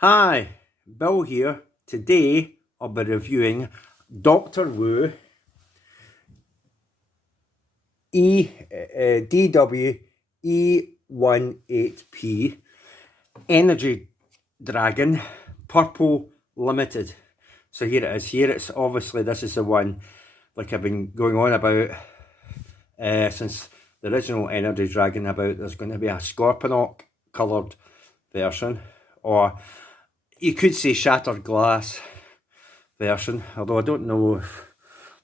Hi, Bill here. Today I'll be reviewing DW-E18P Energy Dragon Purple Limited. So here it is. Here it's obviously, this is the one like I've been going on about since the original Energy Dragon, about there's going to be a Scorponok coloured version, or you could say shattered glass version, although I don't know if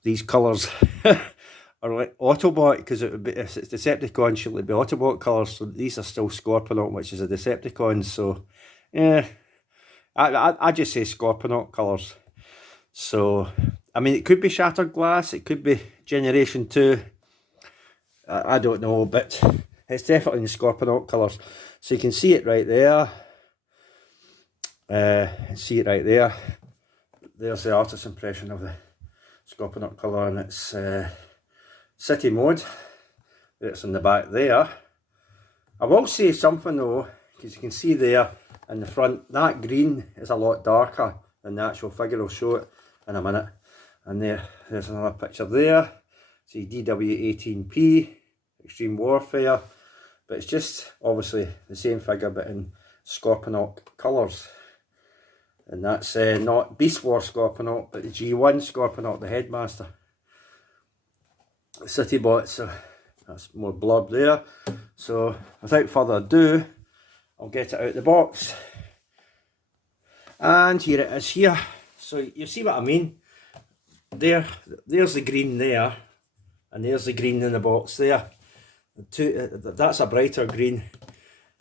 these colours are like Autobot, because it would be, if it's Decepticons, it would be Autobot colours, so these are still Scorponok, which is a Decepticons, so yeah, I just say Scorponok colours. So, I mean, it could be shattered glass, it could be Generation 2, I don't know, but it's definitely in Scorponok colours. So you can see it right there. See it right there. There's the artist impression of the Scorponok colour, and it's city mode. It's in the back there. I will say something though, because you can see there in the front, that green is a lot darker than the actual figure. I'll show it in a minute. And there's another picture there. See DW-E18P, Extreme Warfare. But it's just obviously the same figure but in Scorponok colours. And that's not Beast War Scorponok, but the G1 Scorponok, the Headmaster. Citybot, so that's more blurb there. So without further ado, I'll get it out the box. And here it is here. So you see what I mean? There's the green there, and there's the green in the box there. That's a brighter green,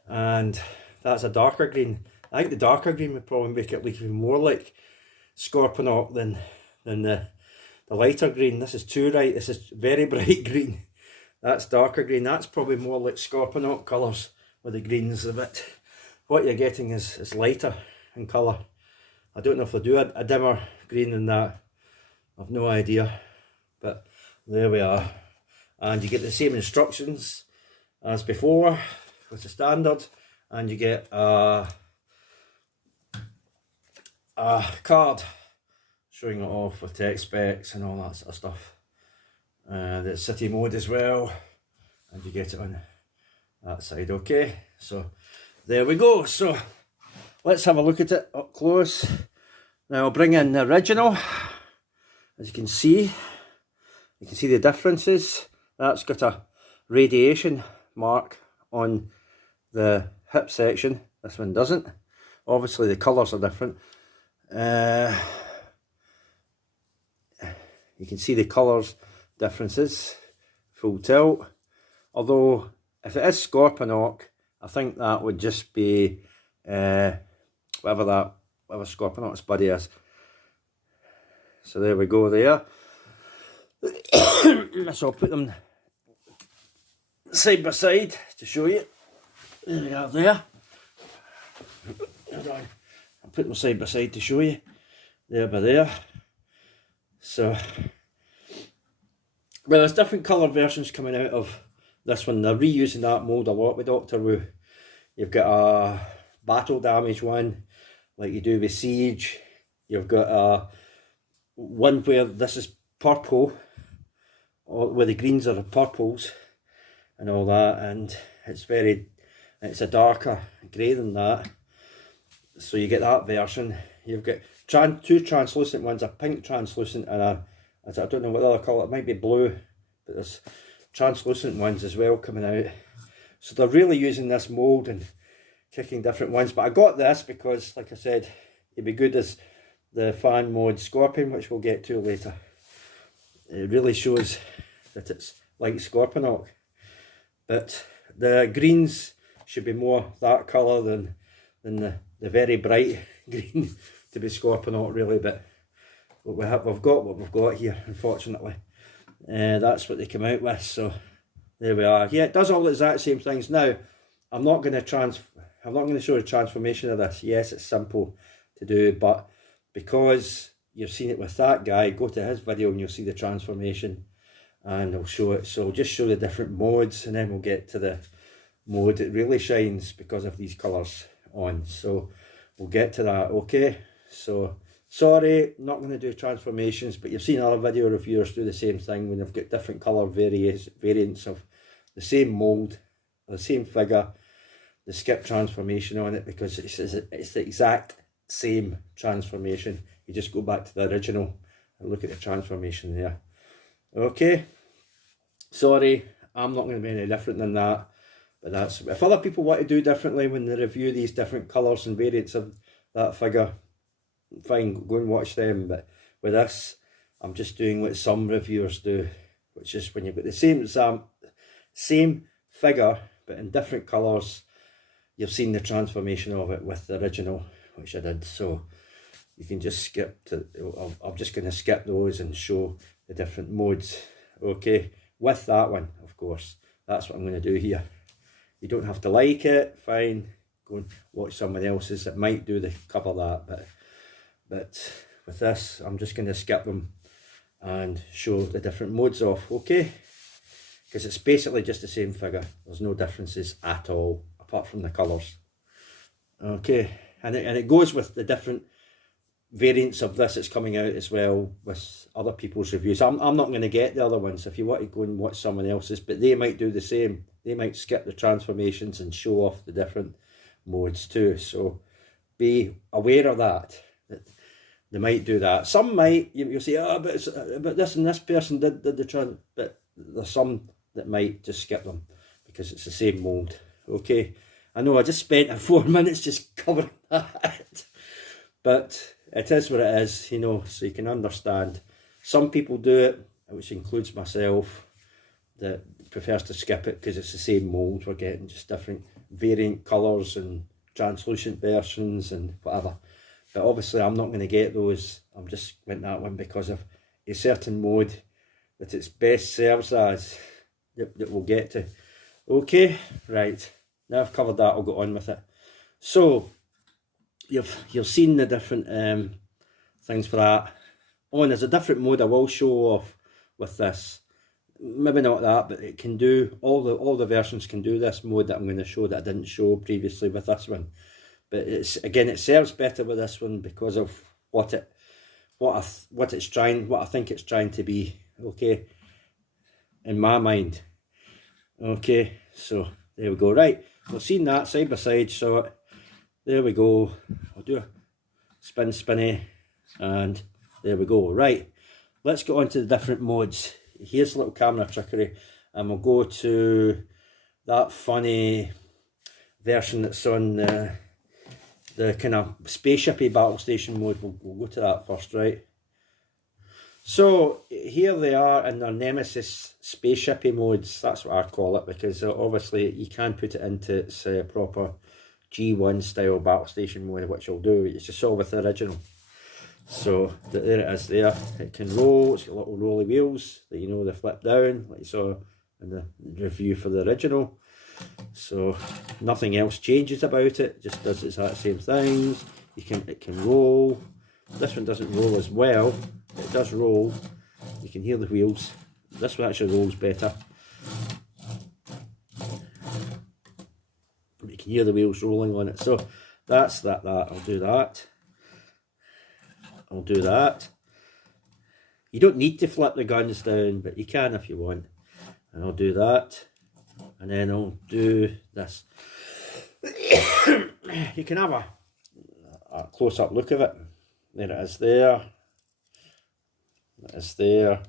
and that's a darker green. I think the darker green would probably make it look even more like Scorponok than the lighter green. This is too bright. This is very bright green. That's darker green. That's probably more like Scorponok colours, with the greens a bit. What you're getting is lighter in colour. I don't know if they do a dimmer green than that. I've no idea. But there we are. And you get the same instructions as before with the standard. And you get a card showing it off with tech specs and all that sort of stuff. The city mode as well, and you get it on that side. Okay, so there we go. So let's have a look at it up close. Now I'll bring in the original. As you can see the differences. That's got a radiation mark on the hip section. This one doesn't. Obviously the colours are different. You can see the colours differences, full tilt. Although if it is Scorponok, I think that would just be whatever Scorponok's buddy is. So there we go there. So I'll put them side by side to show you. There we are there. Hold on. I'll put them side by side to show you. There by there. So, well, there's different colour versions coming out of this one. They're reusing that mould a lot with Doctor Who. You've got a battle damage one, like you do with Siege. You've got a one where this is purple, where the greens are the purples and all that, and it's a darker grey than that. So you get that version. You've got two translucent ones, a pink translucent and I don't know what the other colour, it might be blue, but there's translucent ones as well coming out. So they're really using this mould and kicking different ones. But I got this because, like I said, it'd be good as the fan mode Scorpion, which we'll get to later. It really shows that it's like Scorponok. But the greens should be more that colour than the very bright green to be Scorponok, really. But we've got what we've got here, unfortunately. That's what they come out with, so there we are. Yeah, it does all the exact same things. Now, I'm not going to show the transformation of this. Yes, it's simple to do, but because you've seen it with that guy, go to his video and you'll see the transformation, and I'll show it. So I'll just show the different modes, and then we'll get to the mode that really shines because of these colours on. So we'll get to that, okay? So, sorry, not going to do transformations, but you've seen other video reviewers do the same thing when they've got different colour variants of the same mould, the same figure. They skip transformation on it because it's the exact same transformation. You just go back to the original and look at the transformation there. Okay, sorry, I'm not going to be any different than that. But that's, if other people want to do differently when they review these different colours and variants of that figure, fine, go and watch them. But with this, I'm just doing what some reviewers do, which is when you've got the same figure but in different colours, you've seen the transformation of it with the original, which I did. So you can just skip to, I'm just going to skip those and show the different modes, okay, with that one, of course. That's what I'm going to do here. You don't have to like it, fine, go and watch someone else's that might cover that, but with this, I'm just going to skip them and show the different modes off, okay? Because it's basically just the same figure. There's no differences at all, apart from the colours. Okay, and it goes with the different variants of this that's coming out as well with other people's reviews. I'm not going to get the other ones if you want to go and watch someone else's, but they might do the same. They might skip the transformations and show off the different modes too. So be aware of that they might do that. Some might, you'll say, oh, but this and this person did the trans, but there's some that might just skip them because it's the same mould. Okay, I know I just spent 4 minutes just covering that, but it is what it is, you know, so you can understand. Some people do it, which includes myself, that prefers to skip it because it's the same mould. We're getting just different variant colours and translucent versions and whatever. But obviously I'm not going to get those. I'm just went that one because of a certain mode that it's best serves as that we'll get to. Okay, right. Now I've covered that, I'll go on with it. So you've seen the different things for that. Oh, and there's a different mode I will show off with this. Maybe not that, but it can do, all the versions can do this mode that I'm going to show that I didn't show previously with this one. But it's, again, it serves better with this one because of what I think it's trying to be, okay, in my mind. Okay, so there we go. Right, we've seen that side by side, so there we go. I'll do a spinny, and there we go. Right, let's get on to the different modes. Here's a little camera trickery, and we'll go to that funny version that's on the kind of spaceshipy battle station mode. We'll go to that first, right? So here they are in their Nemesis spaceshipy modes. That's what I call it, because obviously you can put it into its proper G1 style battle station mode, which I'll do. It's just all with the original. So there it is there. It can roll, it's got little rolly wheels that you know they flip down, like you saw in the review for the original. So nothing else changes about it, it just does its exact same things. It can roll. This one doesn't roll as well. It does roll. You can hear the wheels. This one actually rolls better. You can hear the wheels rolling on it. So that's that. I'll do that. I'll do that. You don't need to flip the guns down, but you can if you want. And I'll do that. And then I'll do this. You can have a close-up look of it. There it is there. It is there.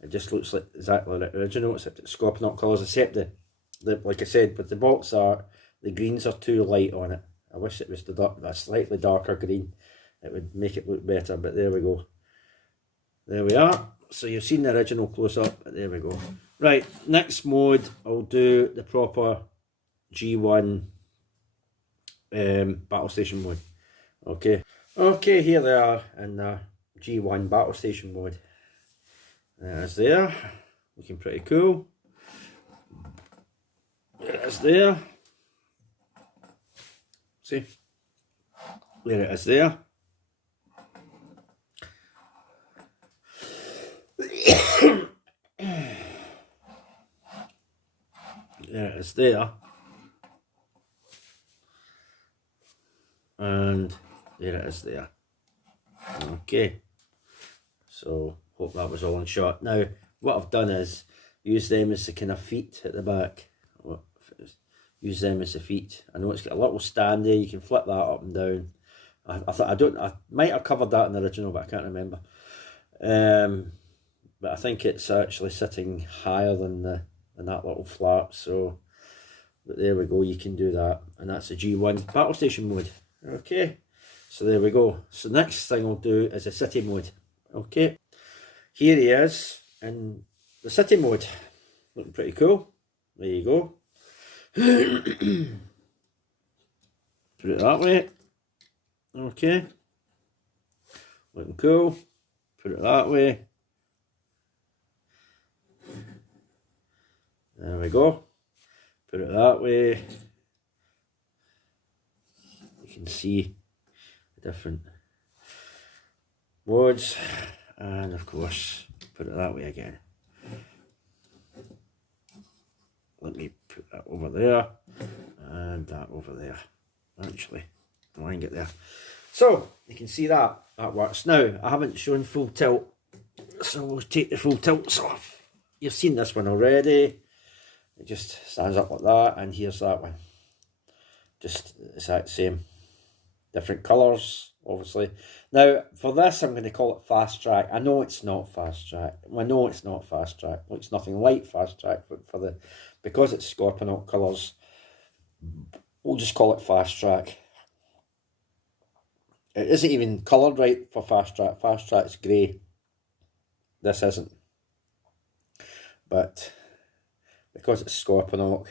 It just looks like exactly the original, except it's Scorponok colours, except the like I said, with the box art, the greens are too light on it. I wish it was a slightly darker green. It would make it look better, but there we go. There we are. So you've seen the original close-up, but there we go. Right, next mode, I'll do the proper G1 battle station mode. Okay, here they are in the G1 battle station mode. There's there, looking pretty cool. There it is there. See? There it is there. There it is there. and there it is there. Okay, so hope that was all in shot. Now what I've done is use them as the kind of feet at the back. Use them as the feet. I know it's got a little stand there, you can flip that up and down. I might have covered that in the original, but I can't remember. But I think it's actually sitting higher than that little flap, so but there we go, you can do that, and that's the G1 battle station mode. Okay, so there we go. So next thing I'll do is a city mode. Okay, here he is in the city mode, looking pretty cool. There you go. Put it that way. Okay, looking cool. Put it that way. There we go. Put it that way. You can see the different modes, and of course put it that way again. Let me put that over there and that over there. Actually, align it there. So you can see that works. Now I haven't shown full tilt, so we'll take the full tilts off. You've seen this one already. It just stands up like that, and here's that one. Just the exact same. Different colours, obviously. Now, for this, I'm going to call it fast track. I know it's not fast track. I know it's not fast track. Looks nothing like fast track, but because it's Scorponok colours, we'll just call it fast track. It isn't even coloured right for fast track. Fast track's grey. This isn't. But because it's Scorponok,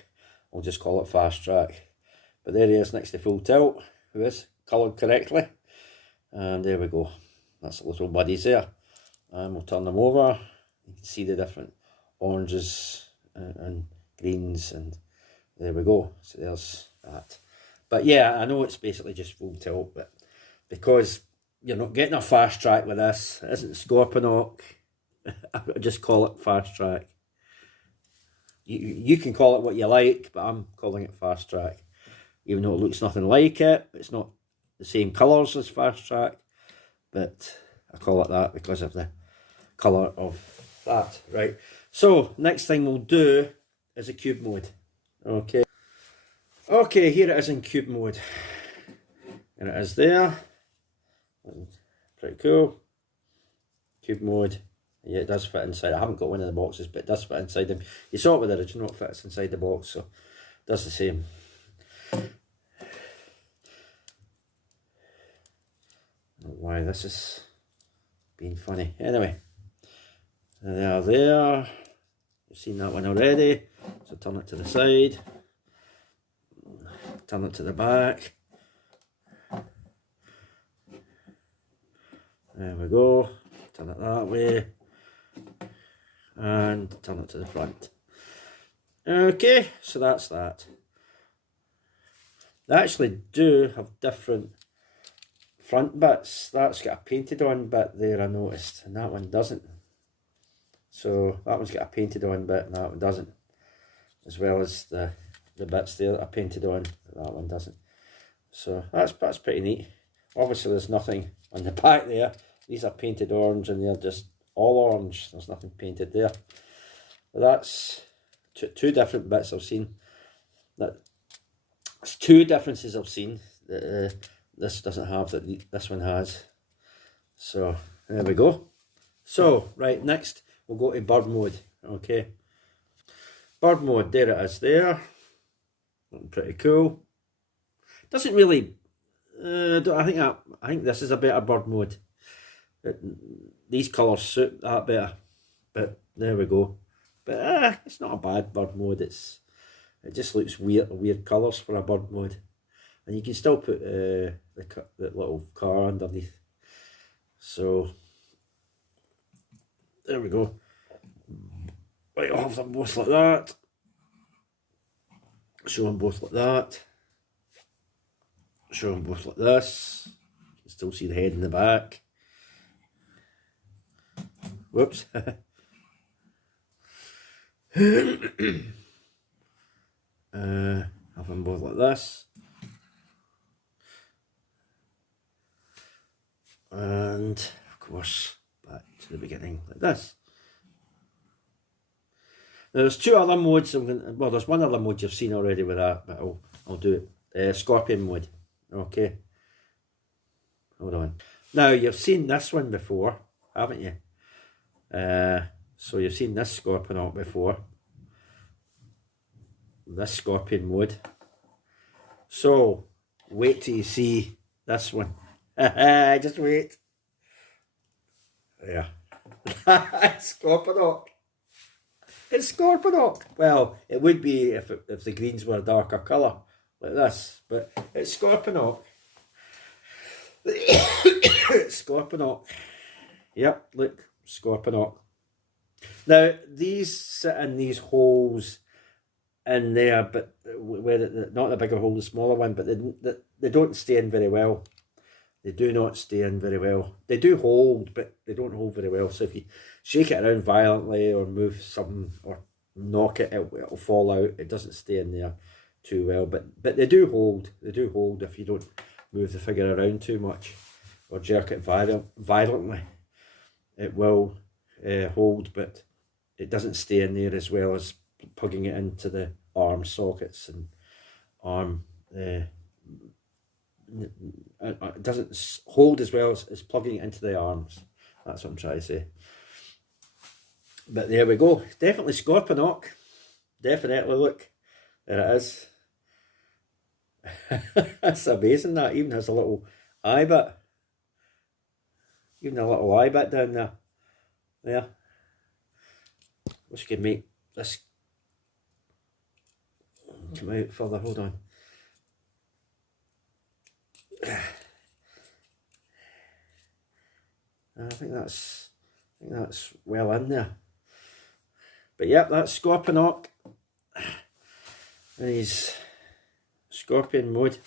we'll just call it fast track. But there he is next to full tilt, who is coloured correctly. And there we go. That's the little buddies there. And we'll turn them over. You can see the different oranges and greens, and there we go. So there's that. But yeah, I know it's basically just full tilt, but because you're not getting a fast track with this, it isn't Scorponok, I just call it fast track. You can call it what you like, but I'm calling it fast track. Even though it looks nothing like it, it's not the same colours as fast track, but I call it that because of the colour of that. Right, so next thing we'll do is a cube mode. Okay, here it is in cube mode, and it is there. Pretty cool. Cube mode. Yeah, it does fit inside. I haven't got one of the boxes, but it does fit inside them. You saw it with the original, it fits inside the box, so it does the same. I don't know why this is being funny. Anyway, they are there. You've seen that one already. So turn it to the side. Turn it to the back. There we go. Turn it that way. And turn it to the front. Okay, so that's that. They actually do have different front bits. That's got a painted on bit there, I noticed, and that one doesn't. So that one's got a painted on bit and that one doesn't. As well as the bits there that are painted on, that one doesn't. So that's pretty neat. Obviously there's nothing on the back there. These are painted orange and they're just all orange. There's nothing painted there. But that's two different bits I've seen. It's two differences I've seen that this doesn't have that this one has. So there we go. So right, next we'll go to bird mode. Okay, bird mode, there it is there. Looking pretty cool. Doesn't really I think this is a better bird mode. These colours suit that better. But there we go. But it's not a bad bird mode. It just looks weird colours for a bird mode. And you can still put the little car underneath. So there we go. Right, I'll have them both like that. Show them both like that. Show them both like this. You can still see the head in the back. Whoops. Have them both like this. And of course, back to the beginning like this. Now there's two other modes. Well, there's one other mode you've seen already with that, but I'll do it. Scorpion mode. Okay. Hold on. Now you've seen this one before, haven't you? So you've seen this Scorponok before. This Scorpion mode. So wait till you see this one. Just wait. Yeah. It's Scorponok. It's Scorponok. Well, it would be if the greens were a darker colour, like this. But it's Scorponok. It's Scorponok. Yep, look, Scorponok. Now, these sit in these holes in there, but where not the bigger hole, the smaller one, but they don't stay in very well. They do not stay in very well. They do hold, but they don't hold very well. So if you shake it around violently or move something or knock it, it'll fall out. It doesn't stay in there too well, but they do hold. They do hold if you don't move the figure around too much or jerk it violently. It will hold, but it doesn't stay in there as well as plugging it into the arm sockets and arm. It doesn't hold as well as plugging it into the arms. That's what I'm trying to say. But there we go. Definitely Scorponok. Definitely, look. There it is. That's amazing, that. Even has a little eye bit. Even a little eye bit down there. There. Wish you could make this come out further. Hold on. I think that's well in there. But yep, that's Scorponok. And he's Scorpion mode.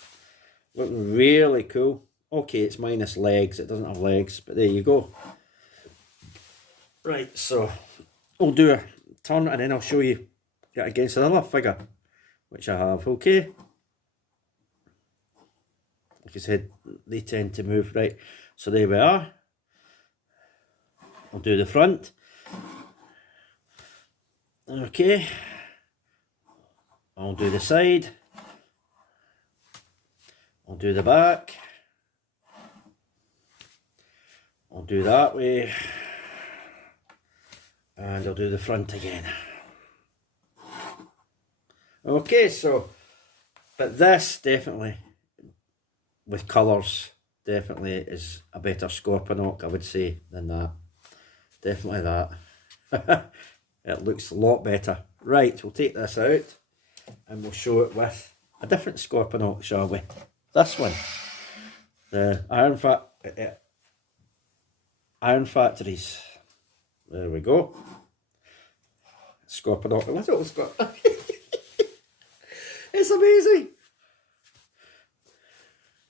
Looking really cool. Okay, it's minus legs. It doesn't have legs, but there you go. Right, so I'll do a turn and then I'll show you it against another figure, which I have. Okay. Like I said, they tend to move. Right, so there we are. I'll do the front. Okay. I'll do the side. I'll do the back. I'll do that way. And I'll do the front again. Okay, so, but this definitely, with colours, definitely is a better Scorponok, I would say, than that. Definitely that. It looks a lot better. Right, we'll take this out and we'll show it with a different Scorponok, shall we? This one. The Iron Factories. There we go. Scorponok. It's amazing.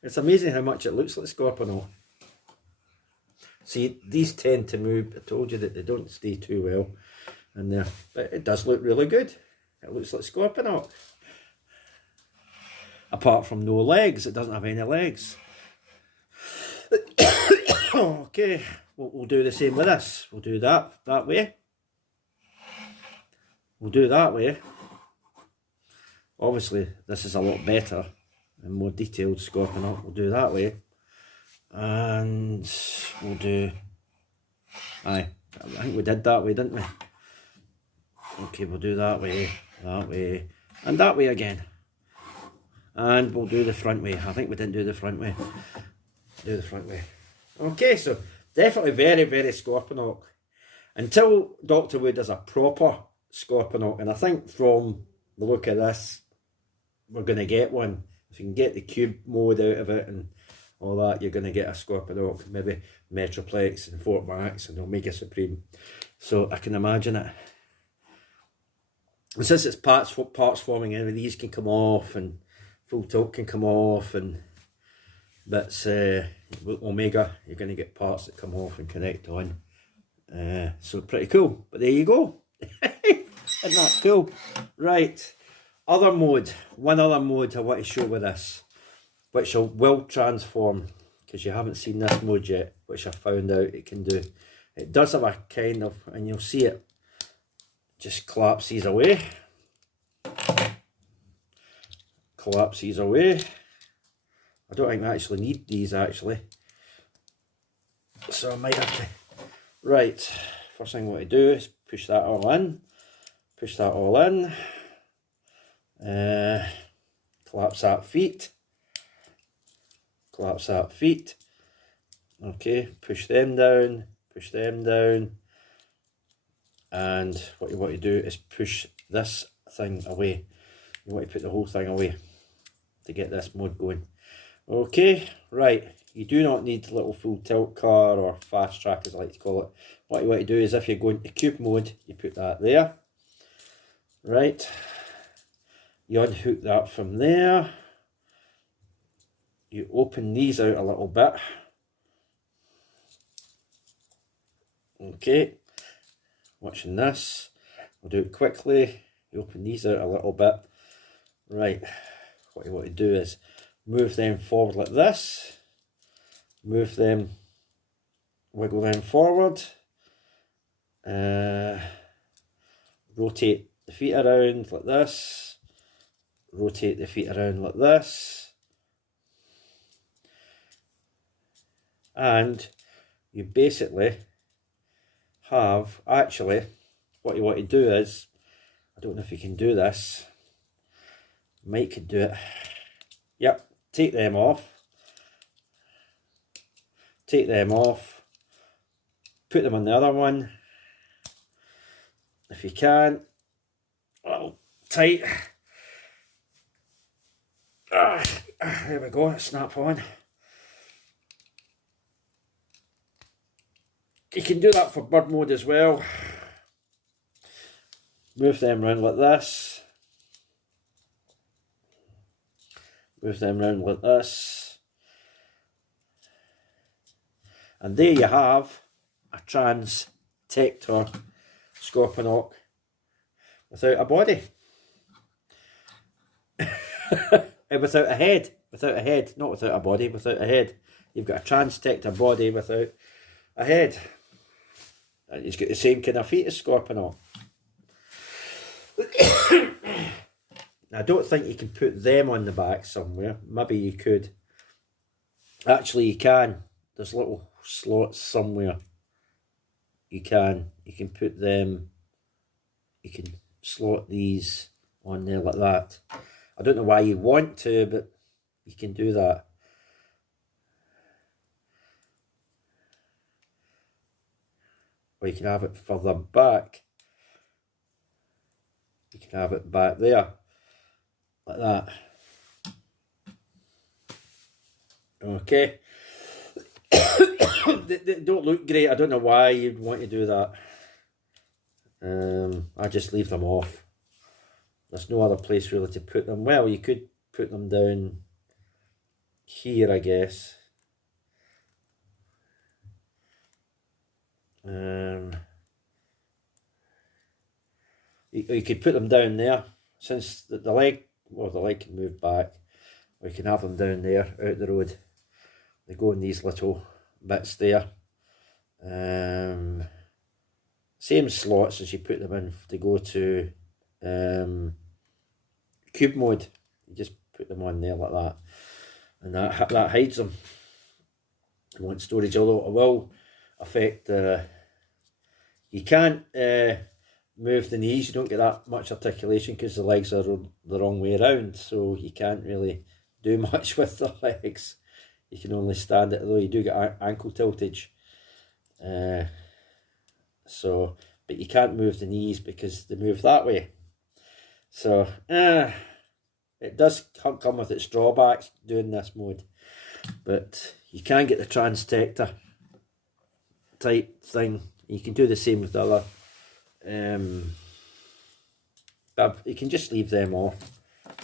It's amazing how much it looks like Scorponok. See, these tend to move. I told you that they don't stay too well in there, but it does look really good. It looks like Scorponok. Apart from no legs, it doesn't have any legs. Okay, we'll do the same with this. We'll do that way. We'll do that way. Obviously, this is a lot better and more detailed Scorponok. We'll do that way. And we'll do... Aye, I think we did that way, didn't we? Okay, we'll do that way, and that way again. And we'll do the front way. I think we didn't do the front way. Do the front way. Okay, so definitely very, very Scorponok. Until Dr. Wu does a proper Scorponok, and I think from the look of this, we're going to get one. If you can get the cube mode out of it and all that, you're going to get a Scorponok, maybe Metroplex and Fort Max and Omega Supreme. So I can imagine it. And since it's parts forming, any of these can come off and full tilt can come off, and bits with Omega, you're going to get parts that come off and connect on. So pretty cool. But there you go. Isn't that cool? Right. Other mode. One other mode I want to show with this, which will transform. because you haven't seen this mode yet, which I found out it can do. It does have a kind of, and you'll see it just collapses away. Collapses away. I don't think I actually need these actually. So I might have to. Right, first thing I want to do is push that all in. Push that all in. Collapse that feet. Collapse that feet. Okay, push them down. Push them down. And what you want to do is push this thing away. You want to put the whole thing away to get this mode going. Okay, right. You do not need a little full tilt car or fast track, as I like to call it. What you want to do is, if you go into cube mode, you put that there. Right. You unhook that from there. You open these out a little bit. Okay. Watching this. We'll do it quickly. You open these out a little bit. Right. What you want to do is move them forward like this. Move them, wiggle them forward. Rotate the feet around like this. Rotate the feet around like this. And you basically have, actually, what you want to do is, I don't know if you can do this. Mike could do it. Yep, take them off. Take them off. Put them on the other one. If you can. A little tight. There we go, snap on. You can do that for bird mode as well. Move them around like this. Move them around like this. And there you have a trans-tector Scorponok without a body. And without a head. Without a head. Not without a body, without a head. You've got a trans-tector body without a head. And he's got the same kind of feet as Scorponok. I don't think you can put them on the back somewhere. Maybe you could. Actually, you can. There's little slots somewhere. You can put them. You can slot these on there like that. I don't know why you want to, but you can do that. Or you can have it further back. You can have it back there. Like that. Okay. They don't look great. I don't know why you'd want to do that. I just leave them off. There's no other place really to put them. Well, you could put them down here, I guess. You could put them down there, since the leg, well, the leg can move back, or you can have them down there out the road. They go in these little bits there. Same slots as you put them in to go to cube mode. You just put them on there like that, and that hides them. You want storage, although it will affect you can't move the knees. You don't get that much articulation because the legs are the wrong way around, so you can't really do much with the legs. You can only stand it, although you do get ankle tiltage. So, but you can't move the knees because they move that way. So, it does come with its drawbacks doing this mode, but you can get the trans-tector type thing. You can do the same with the other. But you can just leave them off.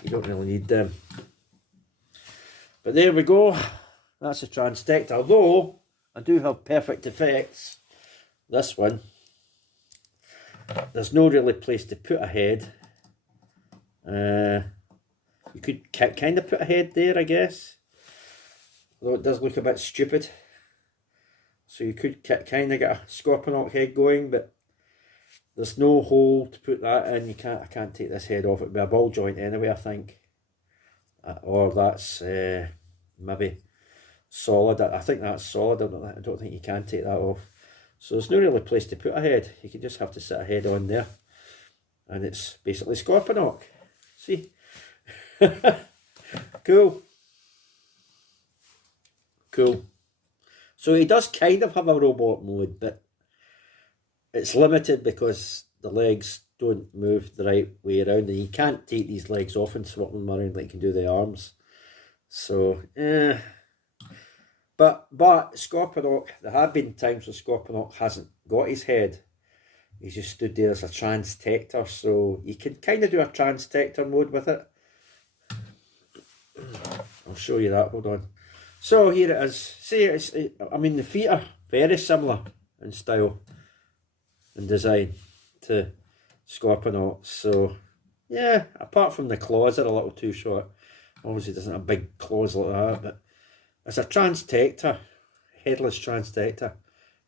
You don't really need them. But there we go. That's a trans-tector. Although I do have perfect effects. This one, there's no really place to put a head. You could kind of put a head there, I guess. although it does look a bit stupid. So you could kind of get a Scorponok head going, but there's no hole to put that in. I can't take this head off. It'd be a ball joint anyway, I think. Or that's maybe solid. I think that's solid. I don't think you can take that off. So there's no really place to put a head. You can just have to sit a head on there. And it's basically Scorponok. See? Cool. Cool. So he does kind of have a robot mode, but it's limited because the legs don't move the right way around, and you can't take these legs off and swap them around like you can do the arms. So, But Scorponok, there have been times when Scorponok hasn't got his head. He's just stood there as a transtector, so you can kind of do a transtector mode with it. I'll show you that, hold on. So here it is. See, I mean, the feet are very similar in style and design to Scorponok. So, yeah, apart from the claws are a little too short. Obviously, it doesn't have big claws like that, but as a transtector, headless transtector,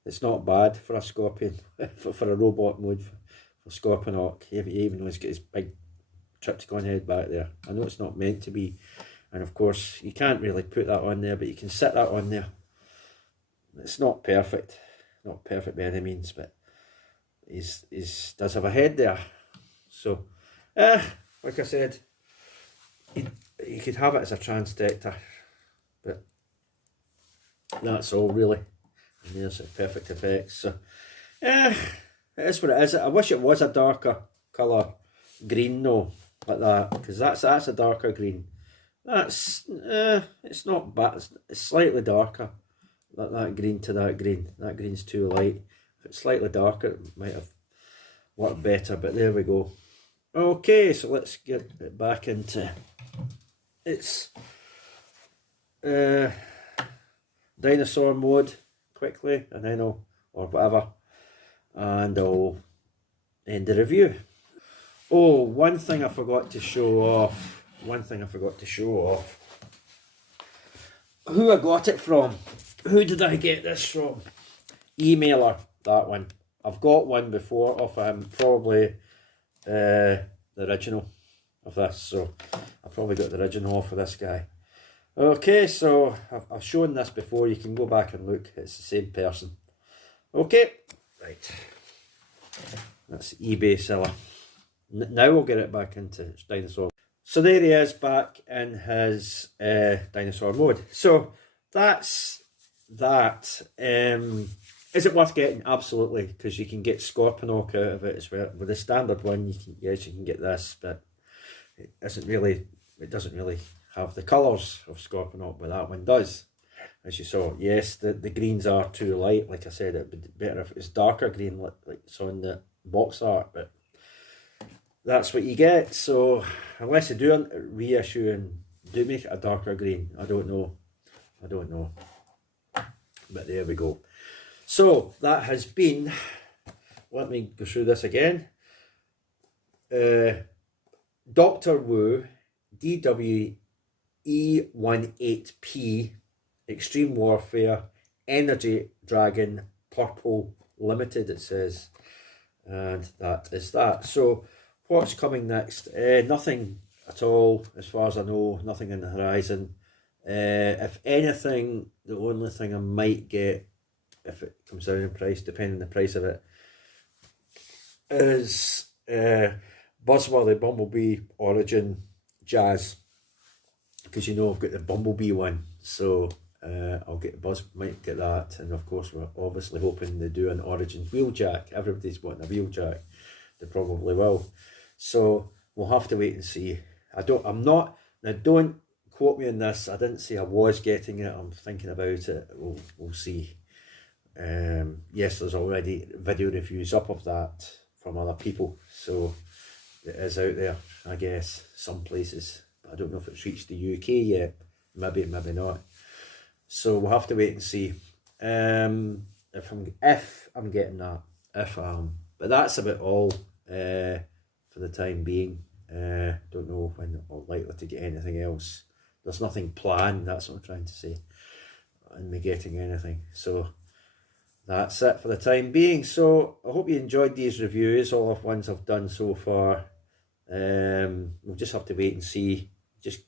it's not bad for a Scorpion, for a robot mode for Scorponok, even though he's got his big Triptychon head back there. I know it's not meant to be, and of course you can't really put that on there, but you can sit that on there. It's not perfect by any means, but he's does have a head there. So, like I said, you could have it as a transtector, but that's all really. And there's a perfect effect. So, it is what it is. I wish it was a darker colour green though, like that, because that's a darker green. That's it's not bad. It's slightly darker, like that green to that green. That green's too light. If it's slightly darker, it might have worked better. But there we go. Okay, so let's get it back into its dinosaur mode quickly, and then or whatever, and I'll end the review. Oh, one thing I forgot to show off. Who I got it from. Who did I get this from? Emailer, that one. I've got one before of him, probably the original of this, so I probably got the original for this guy. Okay, so I've shown this before, you can go back and look, it's the same person. Okay, right, that's eBay seller. Now we'll get it back into dinosaur. So there he is back in his dinosaur mode. So that's that. Is it worth getting? Absolutely, because you can get Scorponok out of it as well. With the standard one, you can get this, but it doesn't really have the colours of Scorponok, but that one does, as you saw. Yes, the greens are too light. Like I said, it'd be better if it was darker green, like it's on the box art, but that's what you get. So unless they do a reissue and do make it a darker green, I don't know, but there we go. So that has been, let me go through this again. Dr. Wu DW-E18P Extreme Warfare Energy Dragon Purple Limited, it says, and that is that. So what's coming next? Nothing at all, as far as I know. Nothing in the horizon. If anything, the only thing I might get, if it comes down in price, depending on the price of it, is Buzzworthy Bumblebee Origin Jazz, because you know I've got the Bumblebee one, so I'll get might get that, and of course we're obviously hoping they do an Origin Wheeljack. Everybody's wanting a Wheeljack, they probably will, so we'll have to wait and see. Now don't quote me on this, I didn't say I was getting it, I'm thinking about it, we'll see. Yes, there's already video reviews up of that from other people, so it is out there, I guess, some places. I don't know if it's reached the UK yet, maybe not. So we'll have to wait and see if I'm getting that, but that's about all for the time being. Don't know when I'm likely to get anything else. There's nothing planned, that's what I'm trying to say. in me getting anything. So that's it for the time being. So I hope you enjoyed these reviews, all of ones I've done so far. We'll just have to wait and see. Just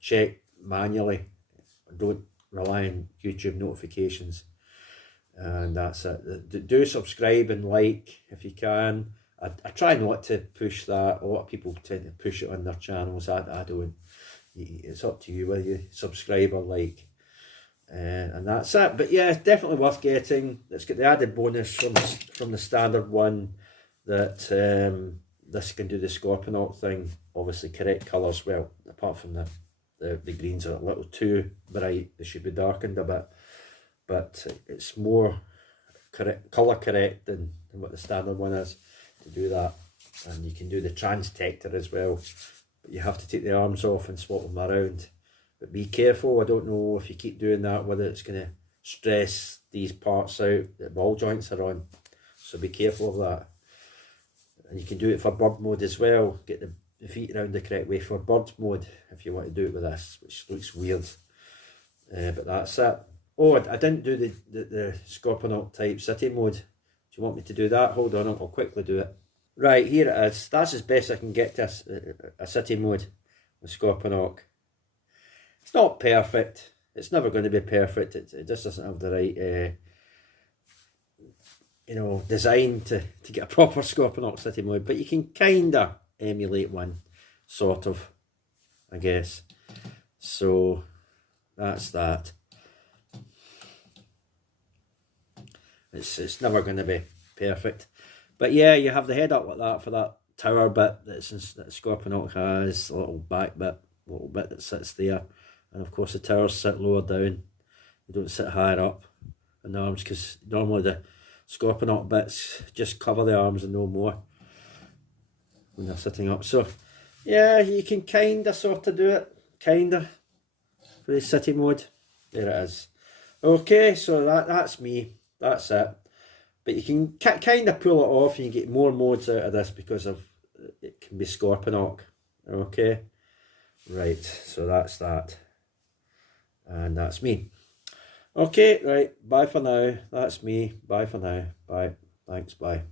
check manually. Don't rely on YouTube notifications. And that's it. Do subscribe and like if you can. I try not to push that. A lot of people tend to push it on their channels. I don't. It's up to you whether you subscribe or like. And that's it. But yeah, it's definitely worth getting. It's got the added bonus from the standard one that this can do the Scorponok thing. Obviously correct colours. Well, apart from the greens are a little too bright. They should be darkened a bit. But it's more colour correct than what the standard one is to do that. And you can do the Transtector as well. But you have to take the arms off and swap them around. But be careful. I don't know if you keep doing that whether it's going to stress these parts out that ball joints are on. So be careful of that. And you can do it for bird mode as well. Get the feet around the correct way for bird mode if you want to do it with this, which looks weird. But that's it. Oh, I didn't do the Scorponok type city mode. Do you want me to do that? Hold on, I'll quickly do it. Right, here it is. That's as best I can get to a city mode with Scorponok. It's not perfect. It's never going to be perfect. It just doesn't have the right, design to get a proper Scorponok city mode. But you can kind of emulate one, sort of, I guess. So that's that. It's never going to be perfect. But yeah, you have the head up like that for that tower bit that Scorponok has, a little back bit, little bit that sits there. And of course the towers sit lower down. They don't sit higher up in the arms because normally the Scorponok bits just cover the arms and no more when they're sitting up. So yeah, you can kind of sort of do it, kind of, for the city mode. There it is. Okay, so that's me. That's it. But you can kind of pull it off and you get more modes out of this because of it can be Scorponok. Okay. Right, so that's that. And that's me. Okay, right. Bye for now. That's me. Bye for now. Bye. Thanks. Bye.